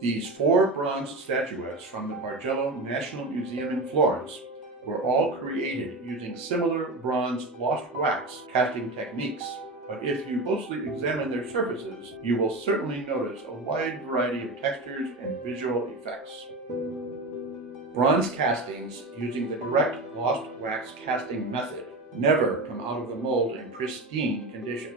These 4 bronze statuettes from the Bargello National Museum in Florence were all created using similar bronze lost wax casting techniques, but if you closely examine their surfaces, you will certainly notice a wide variety of textures and visual effects. Bronze castings using the direct lost wax casting method never come out of the mold in pristine condition.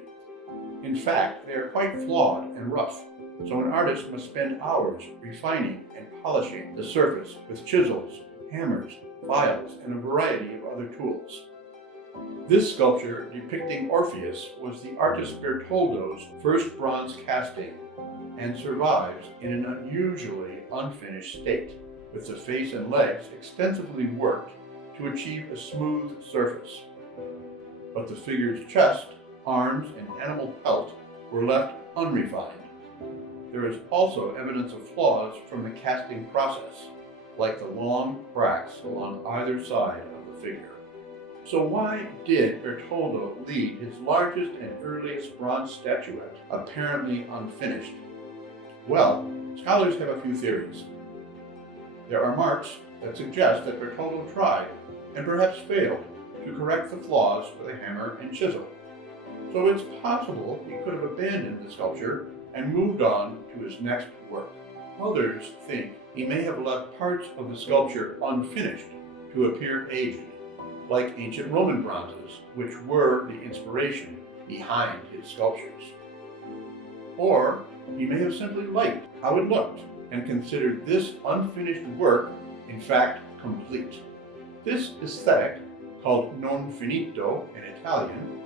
In fact, they are quite flawed and rough, so an artist must spend hours refining and polishing the surface with chisels, hammers, files, and a variety of other tools. This sculpture depicting Orpheus was the artist Bertoldo's first bronze casting and survives in an unusually unfinished state, with the face and legs extensively worked to achieve a smooth surface. But the figure's chest, arms, and animal pelt were left unrefined. There is also evidence of flaws from the casting process, like the long cracks along either side of the figure. So why did Bertoldo leave his largest and earliest bronze statuette apparently unfinished? Well, scholars have a few theories. There are marks that suggest that Bertoldo tried, and perhaps failed, to correct the flaws with a hammer and chisel. So it's possible he could have abandoned the sculpture and moved on to his next work. Others think he may have left parts of the sculpture unfinished to appear aged, like ancient Roman bronzes, which were the inspiration behind his sculptures. Or he may have simply liked how it looked and considered this unfinished work, in fact, complete. This aesthetic, called non finito in Italian,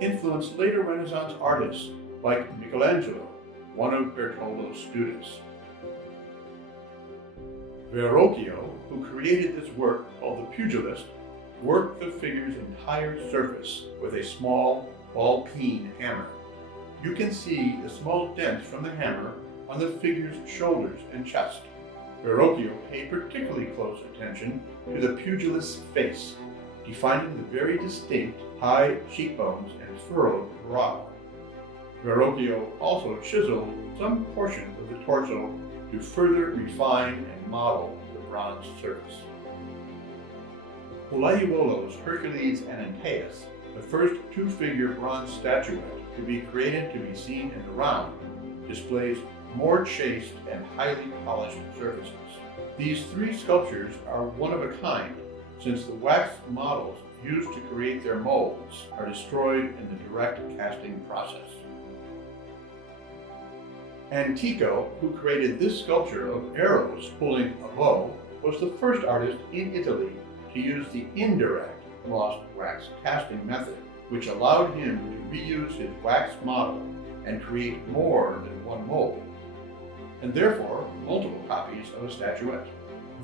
influenced later Renaissance artists like Michelangelo, one of Bertoldo's students. Verrocchio, who created this work called the Pugilist, worked the figure's entire surface with a small ball-peen hammer. You can see the small dents from the hammer on the figure's shoulders and chest. Verrocchio paid particularly close attention to the pugilist's face, defining the very distinct high cheekbones and furrowed brow. Verrocchio also chiseled some portions of the torso to further refine and model the bronze surface. Pollaiuolo's Hercules and Antaeus, the first 2-figure bronze statuette to be created to be seen in the round, displays more chaste and highly polished surfaces. These 3 sculptures are one of a kind, since the wax models used to create their molds are destroyed in the direct casting process. Antico, who created this sculpture of Eros Pulling a bow, was the first artist in Italy to use the indirect lost wax casting method, which allowed him to reuse his wax model and create more than one mold, and therefore multiple copies of a statuette.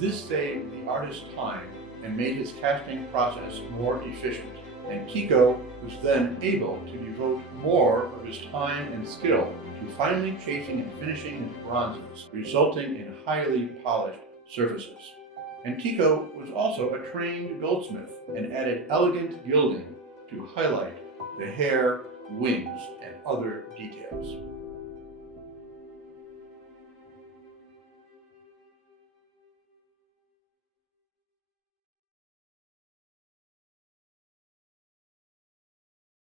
This saved the artist's time and made his casting process more efficient. Antico was then able to devote more of his time and skill to finally chasing and finishing his bronzes, resulting in highly polished surfaces. Antico was also a trained goldsmith and added elegant gilding to highlight the hair, wings, and other details.